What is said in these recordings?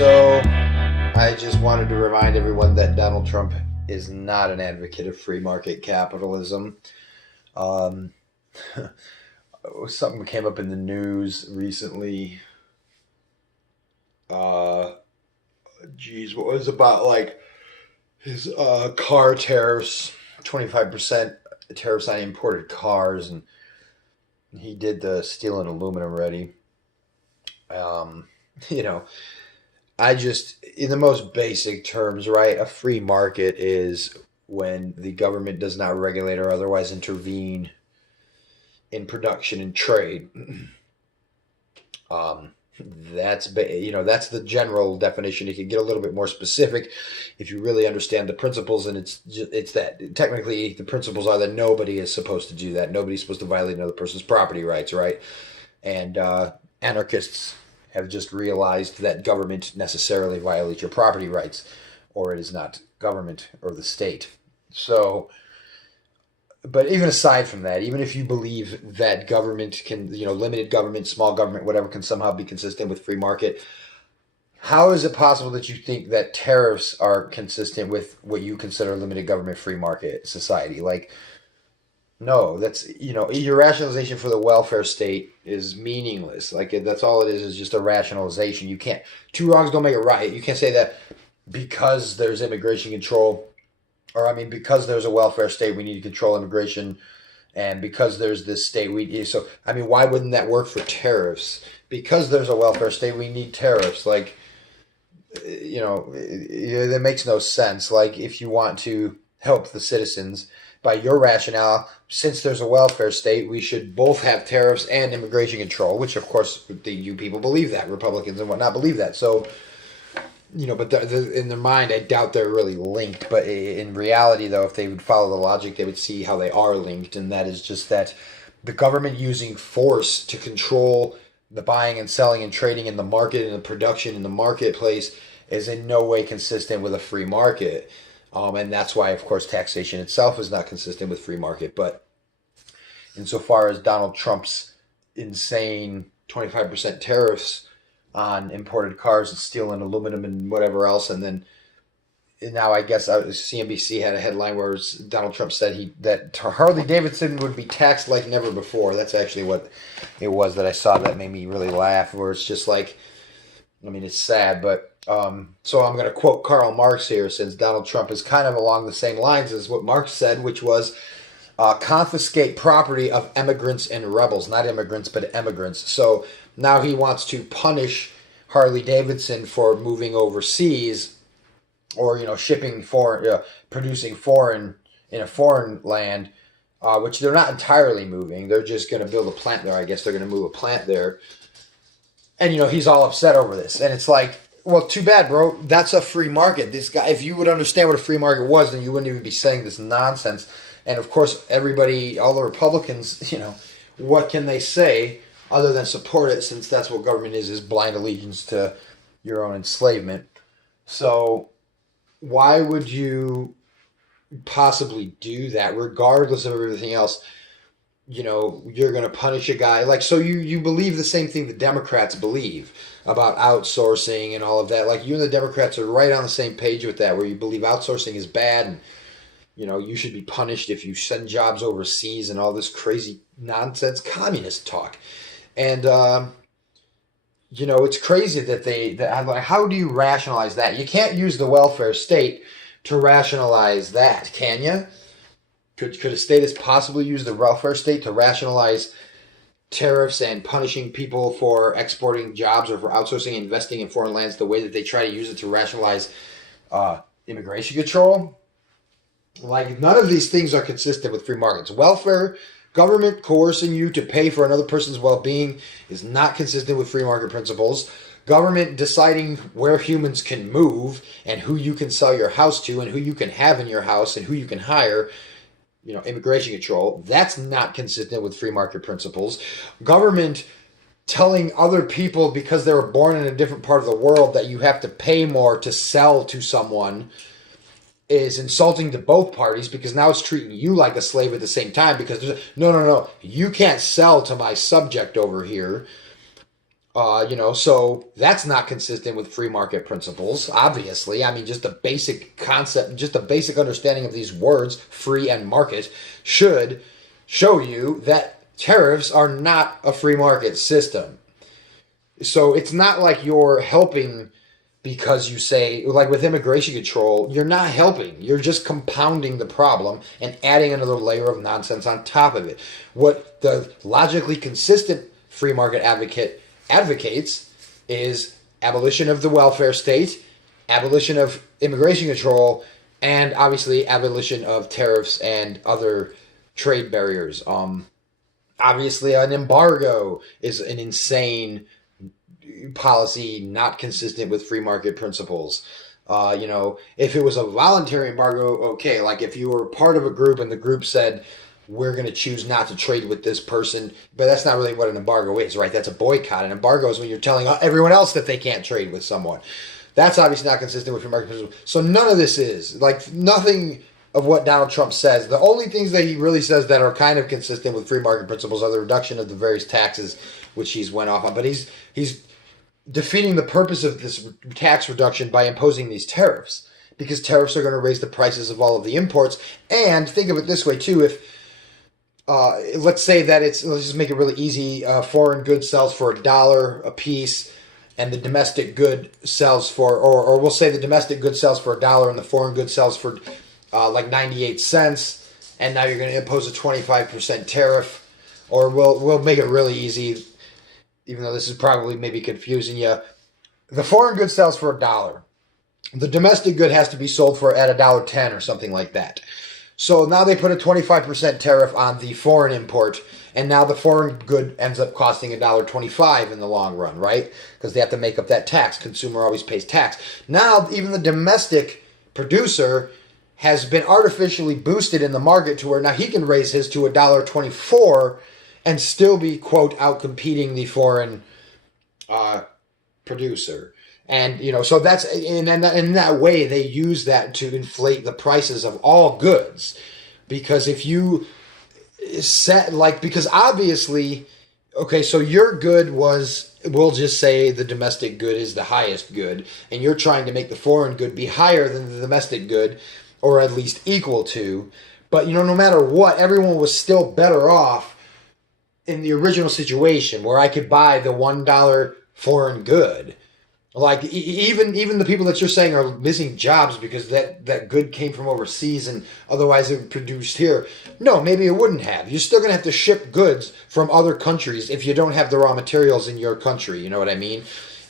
So, I just wanted to remind everyone that Donald Trump is not an advocate of free market capitalism. Um, Something came up in the news recently. Uh, what was it about like his car tariffs, 25% tariffs on imported cars, and he did the steel and aluminum ready. Um, you know, I just, in the most basic terms, right, a free market is when the government does not regulate or otherwise intervene in production and trade. Um, that's the general definition. You can get a little bit more specific if you really understand the principles, and it's that technically the principles are that nobody is supposed to do that. Nobody's supposed to violate another person's property rights, right? And anarchists have just realized that government necessarily violates your property rights, or it is not government or the state. So, but even aside from that, even if you believe that government can, limited government, small government, whatever, can somehow be consistent with free market, how is it possible that you think that tariffs are consistent with what you consider limited government, free market society? Like, no, that's, your rationalization for the welfare state is meaningless. Like, that's all it is just a rationalization. You can't, two wrongs don't make it right. You can't say that because there's immigration control, or I mean, because there's a welfare state, we need to control immigration, and because there's this state, so I mean, why wouldn't that work for tariffs? Because there's a welfare state, we need tariffs. Like, that makes no sense. Like, if you want to help the citizens, by your rationale, since there's a welfare state, we should both have tariffs and immigration control, which of course you people believe that, Republicans and whatnot believe that. So, but in their mind, I doubt they're really linked. But in reality, though, if they would follow the logic, they would see how they are linked. And that is just that the government using force to control the buying and selling and trading in the market and the production in the marketplace is in no way consistent with a free market. And that's why, of course, taxation itself is not consistent with free market. But insofar as Donald Trump's insane 25% tariffs on imported cars and steel and aluminum and whatever else, and now I guess CNBC had a headline where Donald Trump said that Harley Davidson would be taxed like never before. That's actually what it was that I saw that made me really laugh. Where it's just like, I mean, it's sad, but so I'm going to quote Karl Marx here, since Donald Trump is kind of along the same lines as what Marx said, which was confiscate property of emigrants and rebels, not immigrants, but emigrants. So now he wants to punish Harley Davidson for moving overseas, or shipping foreign, producing foreign in a foreign land, which they're not entirely moving. They're just going to build a plant there. I guess they're going to move a plant there. And he's all upset over this, and it's like, well, too bad, bro. That's a free market. This guy, if you would understand what a free market was, then you wouldn't even be saying this nonsense. And of course, everybody, all the Republicans, what can they say other than support it, since that's what government is blind allegiance to your own enslavement. So why would you possibly do that, regardless of everything else? You're going to punish a guy. Like, so you believe the same thing the Democrats believe about outsourcing and all of that. Like, you and the Democrats are right on the same page with that, where you believe outsourcing is bad, and you should be punished if you send jobs overseas and all this crazy nonsense communist talk. And, it's crazy that how do you rationalize that? You can't use the welfare state to rationalize that, can you? Could a state possibly use the welfare state to rationalize tariffs and punishing people for exporting jobs or for outsourcing and investing in foreign lands the way that they try to use it to rationalize immigration control? Like, none of these things are consistent with free markets. Welfare, government coercing you to pay for another person's well-being is not consistent with free market principles. Government deciding where humans can move and who you can sell your house to and who you can have in your house and who you can hire, immigration control, that's not consistent with free market principles. Government telling other people because they were born in a different part of the world that you have to pay more to sell to someone is insulting to both parties, because now it's treating you like a slave at the same time, because no, you can't sell to my subject over here. So that's not consistent with free market principles, obviously. I mean, just a basic concept, just a basic understanding of these words, free and market, should show you that tariffs are not a free market system. So it's not like you're helping because you say, like with immigration control, you're not helping. You're just compounding the problem and adding another layer of nonsense on top of it. What the logically consistent free market advocates is abolition of the welfare state, abolition of immigration control, and obviously abolition of tariffs and other trade barriers. Obviously, an embargo is an insane policy not consistent with free market principles. If it was a voluntary embargo, okay, like if you were part of a group and the group said, we're going to choose not to trade with this person, but that's not really what an embargo is, right? That's a boycott. An embargo is when you're telling everyone else that they can't trade with someone. That's obviously not consistent with free market principles. So none of this is, like, nothing of what Donald Trump says. The only things that he really says that are kind of consistent with free market principles are the reduction of the various taxes, which he's went off on. But he's defeating the purpose of this tax reduction by imposing these tariffs, because tariffs are going to raise the prices of all of the imports. And think of it this way too: if let's say that let's just make it really easy, foreign good sells for $1 a piece, and the domestic good sells for, or we'll say the domestic good sells for $1 and the foreign good sells for like 98 cents, and now you're going to impose a 25% tariff, or we'll make it really easy, even though this is probably maybe confusing you. The foreign good sells for $1. The domestic good has to be sold for at $1.10 or something like that. So now they put a 25% tariff on the foreign import, and now the foreign good ends up costing $1.25 in the long run, right? Because they have to make up that tax. Consumer always pays tax. Now even the domestic producer has been artificially boosted in the market to where now he can raise his to $1.24 and still be, quote, out competing the foreign producer. And, so that's, in that way, they use that to inflate the prices of all goods. Because if you because obviously, okay, so your good was, we'll just say the domestic good is the highest good, and you're trying to make the foreign good be higher than the domestic good, or at least equal to. But, no matter what, everyone was still better off in the original situation where I could buy the $1 foreign good. Like, even the people that you're saying are missing jobs because that good came from overseas and otherwise it produced here. No, maybe it wouldn't have. You're still going to have to ship goods from other countries if you don't have the raw materials in your country. You know what I mean?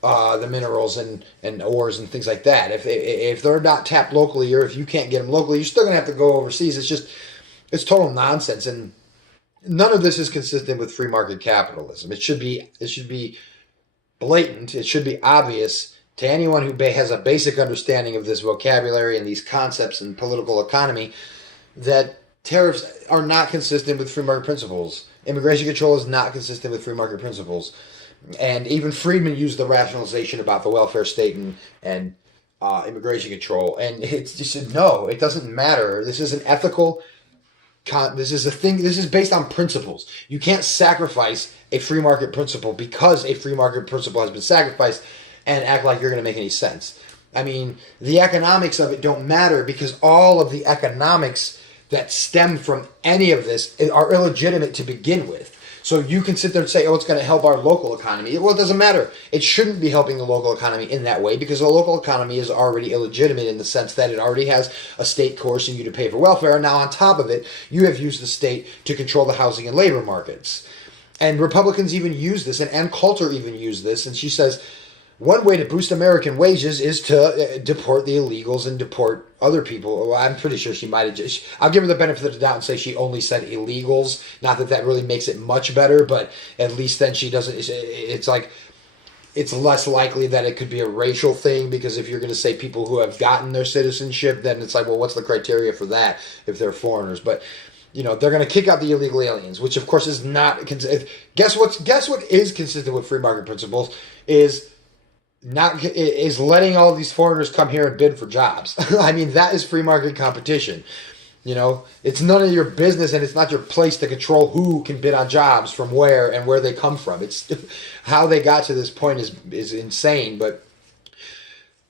The minerals and ores and things like that. If they're not tapped locally, or if you can't get them locally, you're still going to have to go overseas. It's total nonsense. And none of this is consistent with free market capitalism. It should be blatant. It should be obvious to anyone who has a basic understanding of this vocabulary and these concepts in political economy that tariffs are not consistent with free market principles. Immigration control is not consistent with free market principles. And even Friedman used the rationalization about the welfare state and immigration control. And it's just, no, it doesn't matter. This is an ethical this is a thing. This is based on principles. You can't sacrifice a free market principle because a free market principle has been sacrificed and act like you're going to make any sense. I mean, the economics of it don't matter because all of the economics that stem from any of this are illegitimate to begin with. So you can sit there and say, oh, it's going to help our local economy. Well, it doesn't matter. It shouldn't be helping the local economy in that way because the local economy is already illegitimate in the sense that it already has a state coercing you to pay for welfare. And now on top of it, you have used the state to control the housing and labor markets. And Republicans even use this, and Ann Coulter even used this. And she says, one way to boost American wages is to deport the illegals and deport other people. Well, I'm pretty sure she might have just... I'll give her the benefit of the doubt and say she only said illegals. Not that that really makes it much better, but at least then she doesn't... It's like... It's less likely that it could be a racial thing, because if you're going to say people who have gotten their citizenship, then it's like, well, what's the criteria for that if they're foreigners? But... they're going to kick out the illegal aliens, which of course is not... Guess what is consistent with free market principles is letting all these foreigners come here and bid for jobs. I mean, that is free market competition. You know, it's none of your business, and it's not your place to control who can bid on jobs from where and where they come from. It's how they got to this point is insane. But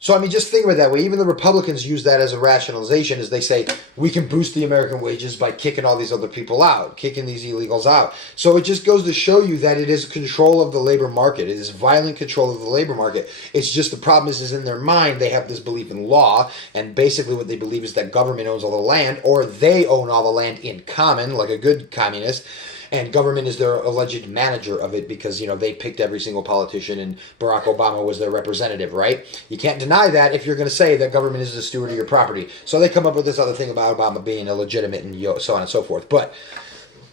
so I mean, just think of it that way. Even the Republicans use that as a rationalization, as they say we can boost the American wages by kicking all these other people out, kicking these illegals out. So it just goes to show you that it is control of the labor market. It is violent control of the labor market. It's just the problem is in their mind they have this belief in law, and basically what they believe is that government owns all the land, or they own all the land in common, like a good communist. And government is their alleged manager of it because, you know, they picked every single politician and Barack Obama was their representative, right? You can't deny that if you're going to say that government is the steward of your property. So they come up with this other thing about Obama being illegitimate and so on and so forth. But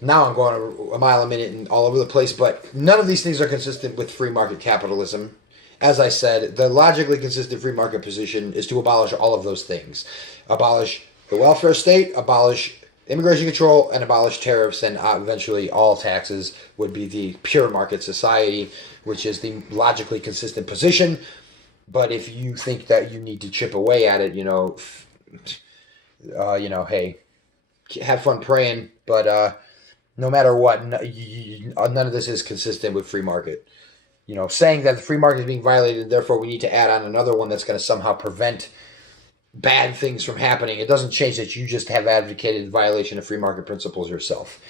now I'm going a mile a minute and all over the place. But none of these things are consistent with free market capitalism. As I said, the logically consistent free market position is to abolish all of those things. Abolish the welfare state, abolish immigration control, and abolish tariffs, and eventually all taxes would be the pure market society, which is the logically consistent position. But if you think that you need to chip away at it, hey, have fun praying. But no matter what, none of this is consistent with free market. You know, saying that the free market is being violated, therefore we need to add on another one that's going to somehow prevent bad things from happening. It doesn't change that you just have advocated violation of free market principles yourself.